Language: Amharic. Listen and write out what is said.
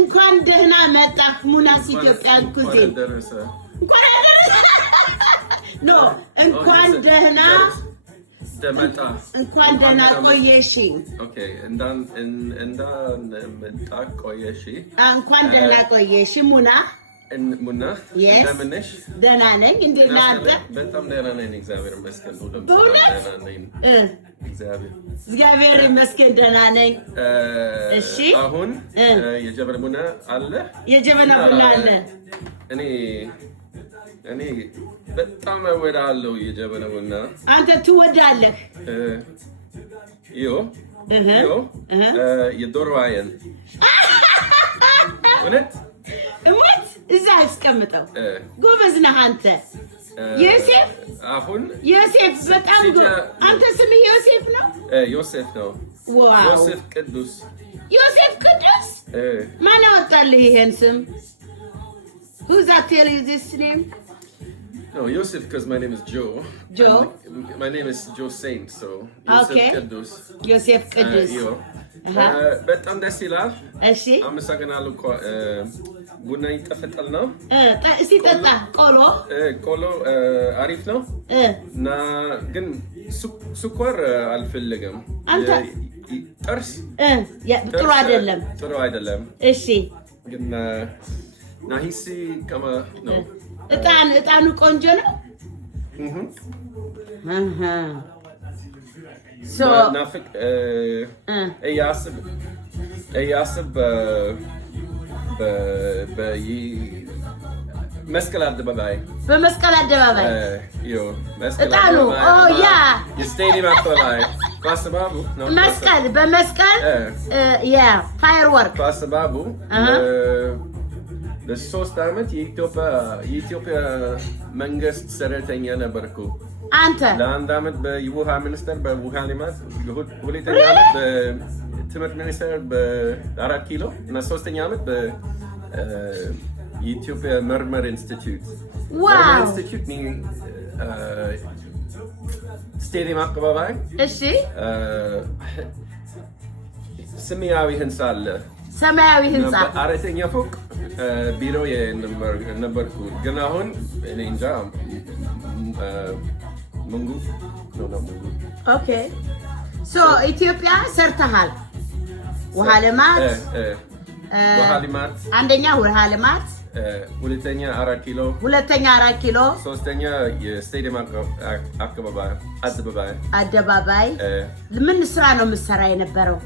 እንኳን ደህና መጣህ ሙናስ ኢትዮጵያን ኩዚን እንኳን ደህና ደመጣ እንኳን ደህና ቆየሽ ኦኬ እንዳ መጣ ቆየሽ እንኳን ደህና ቆየሽ ሙና እንደምንሽ ደህና ነኝ እንዴት ነህ በጣም ደህና ነኝ እግዚአብሔር ይመስገን ሁሉም ደህና ነኝ እግዚአብሔር ይመስገን ደህና ነኝ እሺ አሁን የጀበና ቡና አለ የጀበና ቡና አለ እኔ በጣም እወዳለሁ የጀበና ቡና አንተ ትወዳለህ ዮ የዶሮ አይን እውነት እዛ አስቀምጠው ጎበዝ ነህ አንተ ዮሴፍ አሁን ዮሴፍ በጣም አንተ ስምህ ዮሴፍ ነው ዮሴፍ ነው ዋው ዮሴፍ ቅዱስ ማን አወጣልህ ይሄን ስም who's that tell you this name No, Joseph, because my name is Joe. My name is Joe Saint, so Joseph Kedus. Joseph Kedus. በጣም ደስ ይላል። እሺ አመሰግናለሁ። ቡና ይጣፍጣል ነው? እስቲ ጠጣ። ቆሎ አሪፍ ነው እና ግን ስኳር አልፈልግም። አንተ ጥርስ ጥሩ አይደለም። እሺ ግን ናሂሲ ከማ ነው እጣኑ ቆንጆ ነው ሶ ናፍቅ እያስብ በመስቀል አደባባይ እጣኑ የስቴዲየም አደባባይ ኳስባቡ በመስቀል ፋየርወርክ ኳስባቡ በ3 ዓመት የኢትዮጵያ መንግስት ሰራተኛ ነበርኩ አንተ ለአንድ ዓመት በውሃ ሚኒስቴር በውሃ ልማት ሁለተኛ ዓመት በትምህርት ሚኒስቴር በ4 ኪሎ እና ሶስተኛ ዓመት በኢትዮጵያ ምርምር ኢንስቲትዩት ስቴዲየም አካባቢ ሰማያዊ ህንፃ አራተኛ ፎቅ ቢሮ ነበርኩ ግን አሁን እኔ እንጃ መንጉ ኦኬ ሶ ኢትዮጵያ ሰርተሃል ውሃ ልማት አንደኛ ውሃ ልማት ሁለተኛ 4 ኪሎ ሶስተኛ የስቴዲየም አደባባይ ምን ስራ ነው የምትሰራ የነበረው